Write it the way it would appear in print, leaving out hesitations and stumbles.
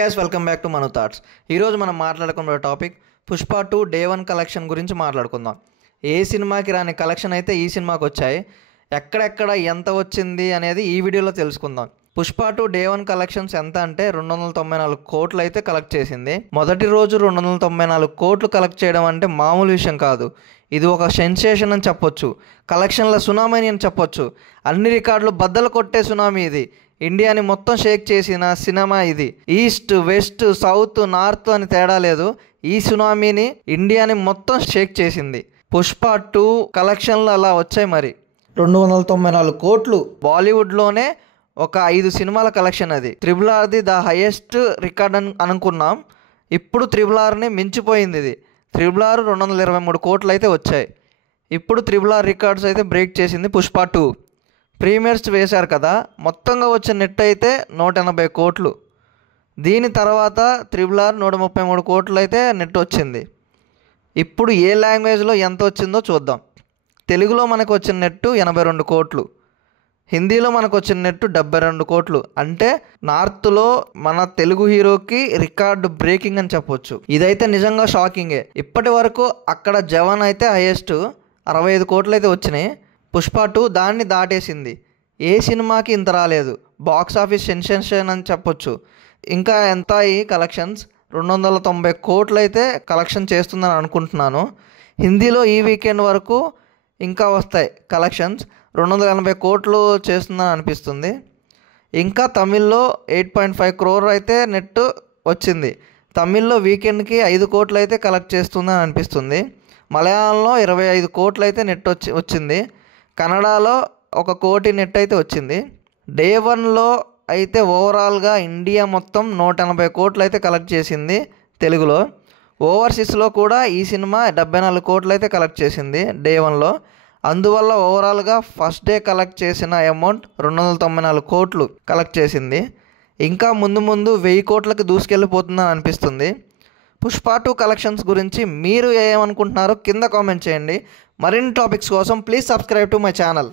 Guys welcome back to Manu thoughts. ఈరోజు మనం మాట్లాడుకున్న టాపిక్ పుష్ప 2 డే 1 కలెక్షన్ గురించి మాట్లాడుకుందాం. ఏ సినిమాకి రాని కలెక్షన్ అయితే ఈ సినిమాకి వచ్చాయి. ఎక్కడెక్కడ ఎంత వచ్చింది అనేది ఈ వీడియోలో తెలుసుకుందాం. పుష్ప 2 డే 1 కలెక్షన్స్ ఎంత అంటే 294 కోట్లు అయితే కలెక్ట్ చేసింది. మొదటి రోజు 294 కోట్లు కలెక్ట్ చేయడం అంటే మామూలు విషయం కాదు. ఇది ఒక సెన్సేషన్ అని చెప్పొచ్చు, కలెక్షన్ల సునామీ అని చెప్పొచ్చు. అన్ని రికార్డులు బద్దలు కొట్టే సునామీ ఇది. ఇండియాని మొత్తం షేక్ చేసిన సినిమా ఇది. ఈస్ట్ వెస్ట్ సౌత్ నార్త్ అని తేడా లేదు, ఈ సునామీని ఇండియాని మొత్తం షేక్ చేసింది. పుష్ప 2 కలెక్షన్లు అలా వచ్చాయి. మరి 294 కోట్లు బాలీవుడ్లోనే ఒక 5 సినిమాల కలెక్షన్. అది RRRది ద హైయెస్ట్ రికార్డ్ అని అనుకున్నాం. ఇప్పుడు RRRని మించిపోయింది. ఇది RRR 223 కోట్లు అయితే వచ్చాయి. ఇప్పుడు RRR రికార్డ్స్ అయితే బ్రేక్ చేసింది పుష్ప 2. ప్రీమియర్స్ వేశారు కదా, మొత్తంగా వచ్చిన నెట్ అయితే 180 కోట్లు. దీని తర్వాత RRR 133 కోట్లు అయితే నెట్ వచ్చింది. ఇప్పుడు ఏ లాంగ్వేజ్లో ఎంత వచ్చిందో చూద్దాం. తెలుగులో మనకు వచ్చిన నెట్ 82 కోట్లు, హిందీలో మనకు వచ్చిన నెట్ 72 కోట్లు. అంటే నార్త్లో మన తెలుగు హీరోకి రికార్డు బ్రేకింగ్ అని చెప్పొచ్చు. ఇదైతే నిజంగా షాకింగే. ఇప్పటి వరకు అక్కడ జవాన్ అయితే హైయెస్ట్ 65 కోట్లు అయితే వచ్చినాయి. పుష్ప 2 దాన్ని దాటేసింది. ఏ సినిమాకి ఇంత రాలేదు. బాక్స్ ఆఫీస్ సెన్సేషన్ అని చెప్పొచ్చు. ఇంకా ఎంత ఈ కలెక్షన్స్ 290 కోట్లు అయితే కలెక్షన్ చేస్తుందని అనుకుంటున్నాను. హిందీలో ఈ వీకెండ్ వరకు ఇంకా వస్తాయి కలెక్షన్స్. 280 కోట్లు చేస్తుందని అనిపిస్తుంది. ఇంకా తమిళ్లో 8.5 crore అయితే నెట్ వచ్చింది. తమిళ్లో వీకెండ్కి 5 కోట్లు అయితే కలెక్ట్ చేస్తుందని అనిపిస్తుంది. మలయాళంలో 25 కోట్లు అయితే నెట్ వచ్చింది. కన్నడలో 1 కోటి నెట్ అయితే వచ్చింది. డే 1లో అయితే ఓవరాల్గా ఇండియా మొత్తం 180 కోట్లు అయితే కలెక్ట్ చేసింది తెలుగులో. ఓవర్సీస్లో కూడా ఈ సినిమా 74 కోట్లు అయితే కలెక్ట్ చేసింది డే 1లో. అందువల్ల ఓవరాల్గా ఫస్ట్ డే కలెక్ట్ చేసిన అమౌంట్ 294 కోట్లు కలెక్ట్ చేసింది. ఇంకా ముందు 1000 కోట్లకి దూసుకెళ్ళిపోతుందని అనిపిస్తుంది. పుష్ప 2 కలెక్షన్స్ గురించి మీరు ఏమనుకుంటున్నారో కింద కామెంట్ చేయండి. మరిన్ని టాపిక్స్ కోసం please subscribe to my channel.